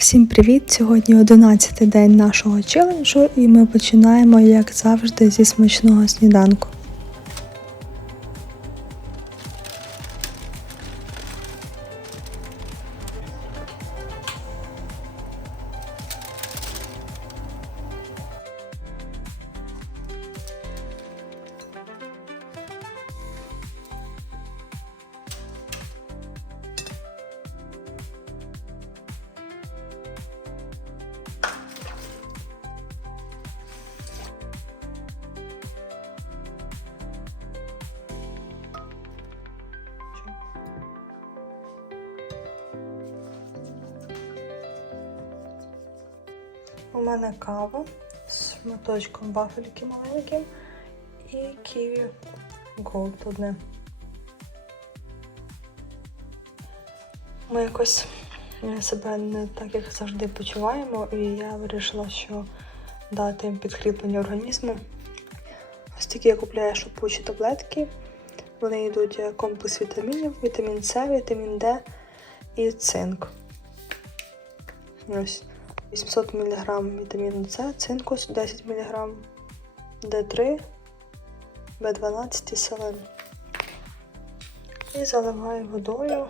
Всім привіт! Сьогодні 11 день нашого челенджу, і ми починаємо, як завжди, зі смачного сніданку. У мене кава з моточком вафельки маленьким і ківі голд одне. Ми якось е, себе не так, як завжди почуваємо, і я вирішила, що дати їм підкріплення організму. Ось такі я купляю шопучі таблетки. Вони йдуть е, комплекс вітамінів, вітамін С, вітамін Д і цинк. Ось 800 мг вітаміну С, цинку 10 мг, Д3, В12 і селен. І заливаю водою.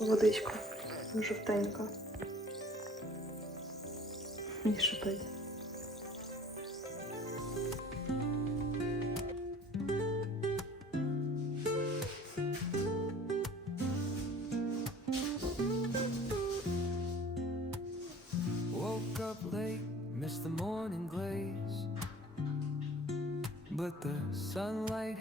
Водичка жовтенька. І шипить.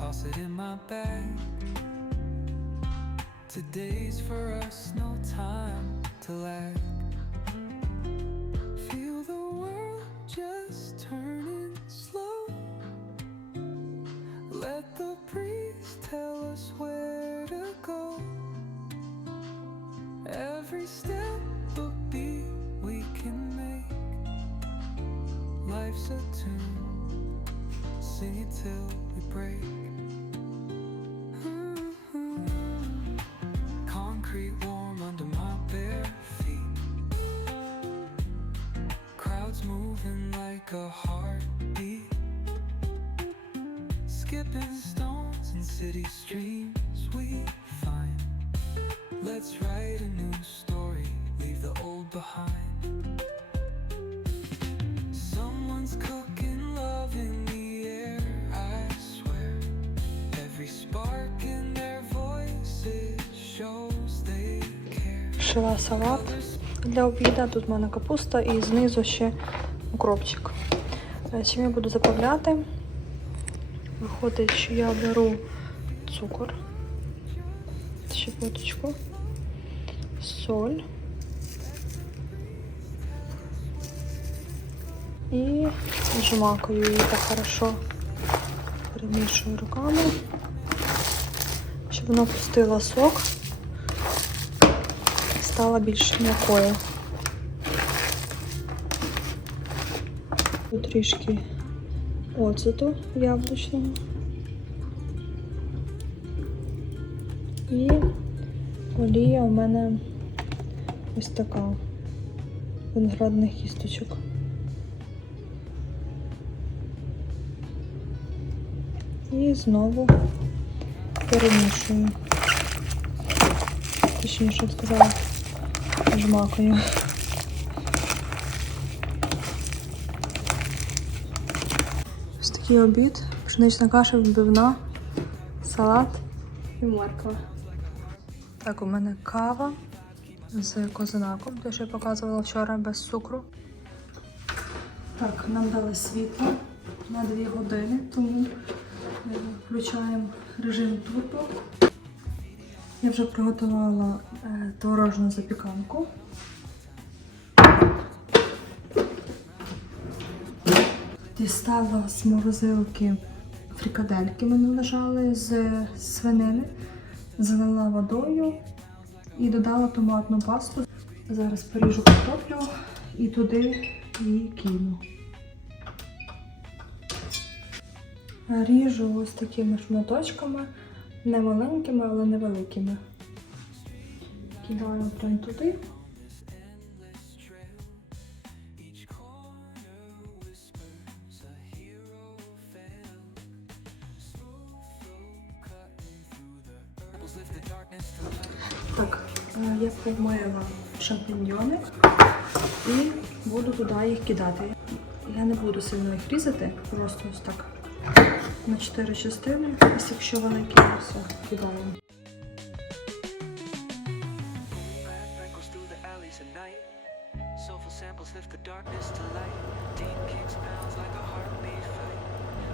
toss it in my bag. Today's for us, no time to lag. Feel the world just turning slow. Let the breeze tell us where to go. Every step a beat we can make. Life's a tune, sing it till we break. Like a heartbeat. Skipping stones in city streams we find. Let's write a new story, leave the old behind. Someone's cooking love in the air, I swear. Every spark in their voices shows they care. Шила салат для обіду. Тут в мене капуста і знизу ще укропчик. Е, Чим я буду заправляти? Виходить, що я беру цукор, щепоточку, соль і жмакаю її так хорошо перемішую руками, щоб воно пустило сок стала більш м'якою. Трішки оцету яблучного. І олія у мене ось така виноградних кісточок. І знову перемішую. Точніше сказала, жмакаю. Ось обід, пшенична каша, відбивна, салат і морква. Так, у мене кава з козинаком, те, що я показувала вчора без цукру. Так, нам дали світло. на 2 години, тому включаємо режим турбо. Я вже приготувала е, творожну запіканку. Дістала з морозилки фрикадельки, в мене лежали з свинини, залила водою і додала томатну пасту. Зараз поріжу картоплю і туди її кину. Ріжу ось такими шматочками, не маленькими, але невеликими. Кидаю прямо туди. Так, е, я помила шампіньйони і буду туди їх кидати. Я не буду сильно їх різати, просто ось так на чотири частини. Ось якщо великі, все кидаємо.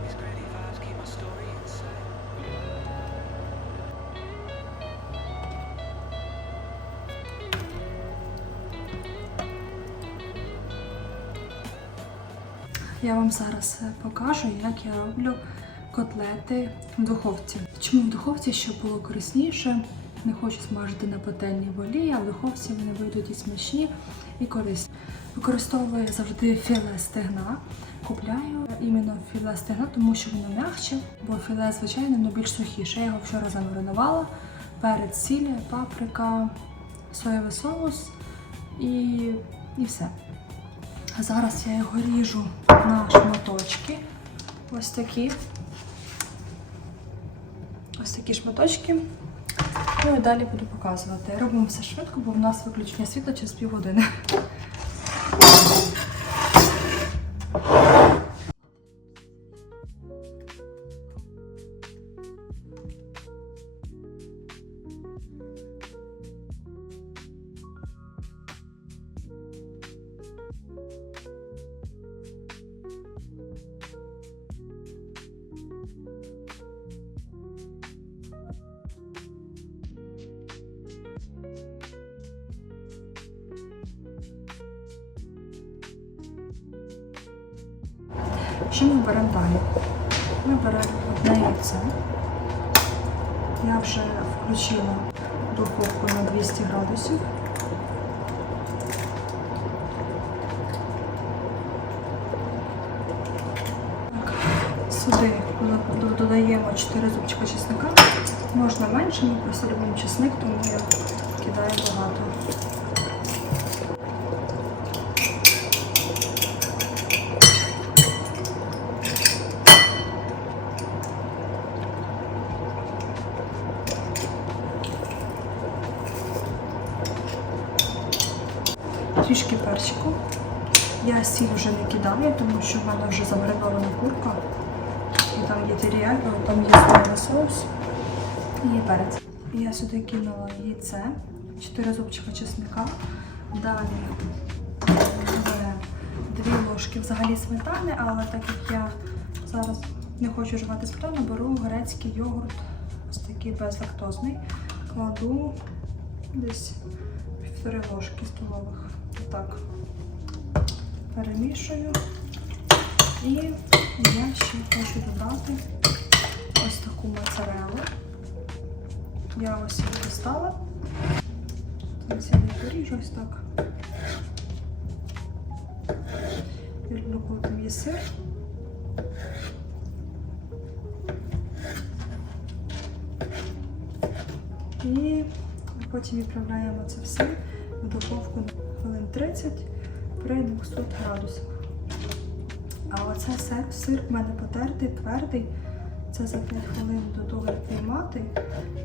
These gritty Я вам зараз е, покажу, як я роблю котлети в духовці. Чому в духовці, щоб було корисніше? Не хочу смажити на пательні в олії, а в духовці вони вийдуть і смачні, і корисні. Використовую завжди філе стегна. Купляю іменно філе стегна, тому що воно м'якше, бо філе, звичайно, воно більш сухіше. Я його вчора замаринувала, перець, сіль, паприка, соєвий соус і, і все. А Зараз я його ріжу на шматочки. Ось такі. Ось такі шматочки. Ну і далі буду показувати. Робимо все швидко, бо в нас виключення світла через півгодини. Що ми беремо далі? Ми беремо одне яйце. Я вже включила духовку на 200 градусів. Сюди додаємо 4 зубчика чесника. Можна менше, ми просто любимо чесник, тому я кидаю багато. Трішки перчику. Я сіль вже не кидаю, тому що в мене вже замаринована курка. І там є тіріаль, там є соєвий соус і перець. Я сюди кинула яйце, 4 зубчика чесника. Далі бере 2 ложки взагалі сметани, але так як я зараз не хочу вживати сметану, беру грецький йогурт, ось такий безлактозний. Кладу десь півтори ложки столових. Так, перемішую. І я ще хочу додати ось таку моцарелу. Я ось її достала. Зараз я її поріжу ось так. Я люблю, є сир. І потім відправляємо це все духовку хвилин 30 при 200 градусах. А оце сир, сир в мене потертий, твердий. Це за 5 хвилин до того, як виймати.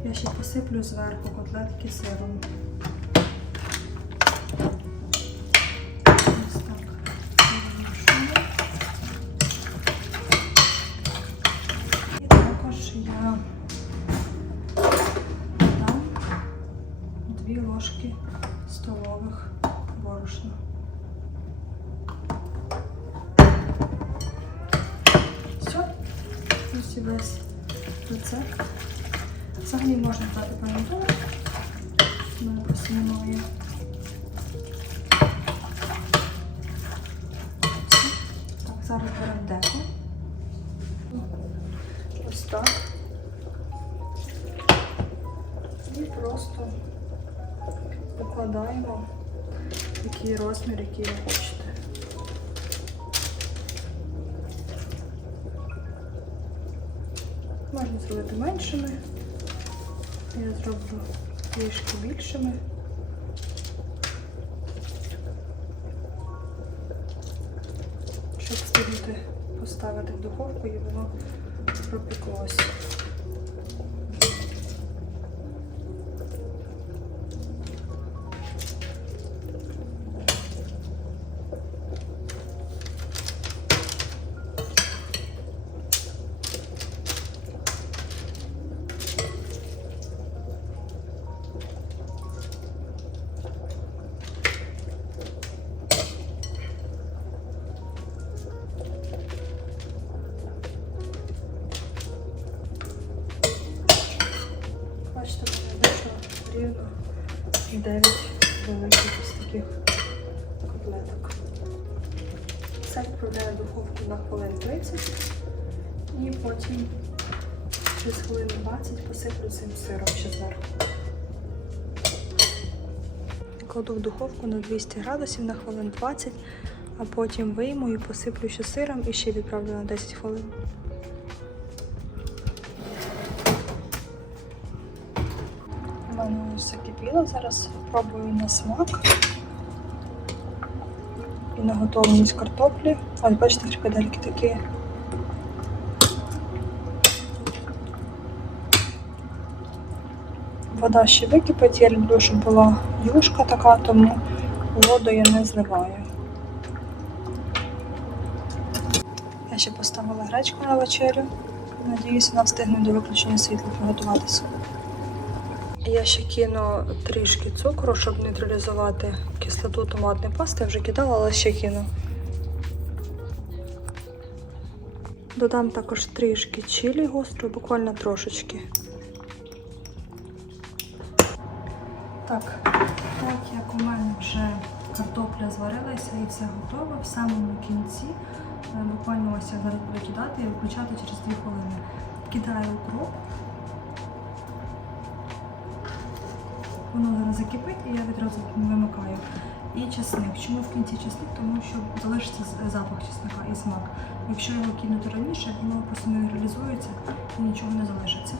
Я ще посиплю зверху котлетки сиром. Ось так. І також я додам 2 ложки столових борошна. повністю весь рецепт. Взагалі можна дати помідори. У мене просто немає. Так, зараз беремо деко. Ось так. І просто викладаємо який розмір, який ви хочете. Можна зробити меншими. Я зроблю трішки більшими. Щоб встигнути поставити в духовку і воно пропеклося. Рівно 9 великих ось таких котлеток. Все відправляю в духовку на хвилин 30 і потім через хвилин 20 посиплю цим сиром ще зверху. Кладу в духовку на 200 градусів на хвилин 20, а потім вийму і посиплю ще сиром і ще відправлю на 10 хвилин. У мене все кипіло. Зараз спробую на смак. І на готовність картоплі. Ось бачите, фрикадельки такі. Вода ще википить, я люблю, щоб була юшка така, тому воду я не зливаю. Я ще поставила гречку на вечерю. Надіюсь, вона встигне до виключення світла приготуватися. Я ще кину трішки цукру, щоб нейтралізувати кислоту томатної пасти. Я вже кидала, але ще кину. Додам також трішки чилі гостро, буквально трошечки. Так, так як у мене вже картопля зварилася і все готове, в самому кінці, е, буквально ось я зараз буду кидати і виключати через 2 хвилини. Кидаю укроп. Воно зараз закипить і я відразу вимикаю. І чесник. Чому в кінці чесник? Тому що залишиться запах чесника і смак. Якщо його кинути раніше, воно просто не реалізується і нічого не залишиться.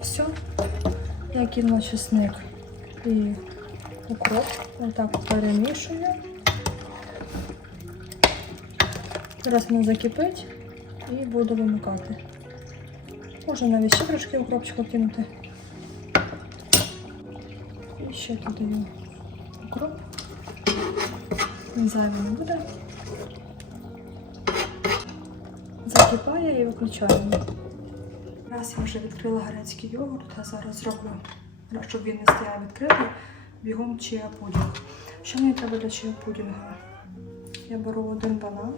Все. Я кинула чесник і укроп. Отак перемішую. Зараз воно закипить і буду вимикати. Можна навіть ще трошки укропчику кинути. І ще додаю укроп. Він зайвий не буде. Закипає і виключаємо. Раз я вже відкрила грецький йогурт, а зараз зроблю, щоб він не стояв відкритий, бігом чия пудінг. Що мені треба для чия пудінга? Я беру один банан,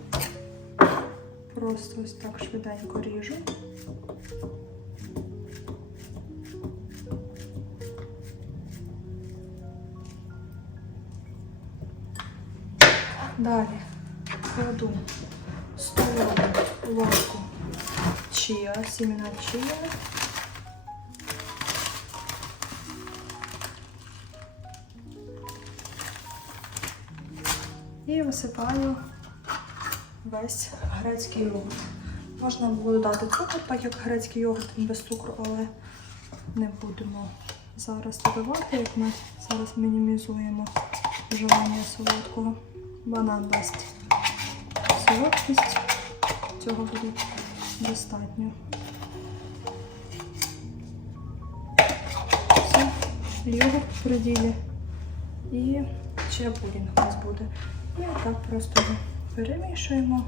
просто ось так швиденько ріжу. Далі кладу столову ложку чия, семена чия. І висипаю весь грецький йогурт. Можна було додати цукор, так як грецький йогурт без цукру, але не будемо зараз додавати, як ми зараз мінімізуємо вживання солодкого. Банан дасть солодкість. Цього буде достатньо. Все, йогурт в приділі і чебурінг у нас буде. І отак просто перемішуємо.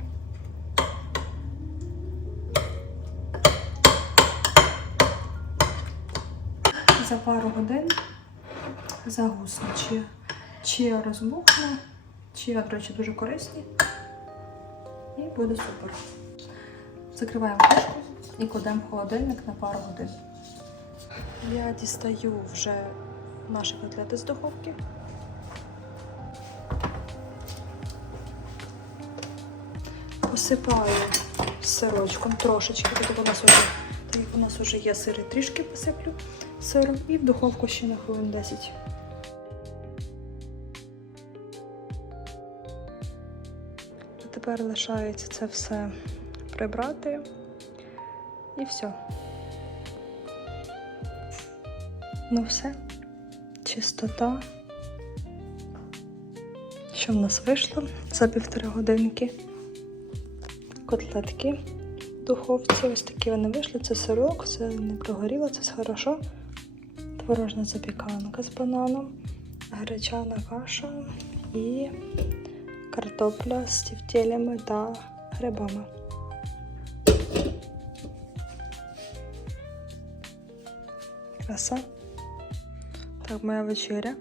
За пару годин загусне, чи, чи розбухне, чи, до речі, дуже корисні. І буде супер. Закриваємо кришку і кладемо в холодильник на пару годин. Я дістаю вже наші котлети з духовки. Посипаю сирочком трошечки, так у нас вже, так як у нас вже є сири, трішки посиплю сиром і в духовку ще на хвилин 10. Тепер лишається це все прибрати і все. Ну все. Чистота. Що в нас вийшло за півтори годинки? Котлетки в духовці. Ось такі вони вийшли. Це сирок, це не прогоріло, це хорошо. Творожна запіканка з бананом, гречана каша і картопля з тівтєлями та грибами. Краса. Так, моя вечеря.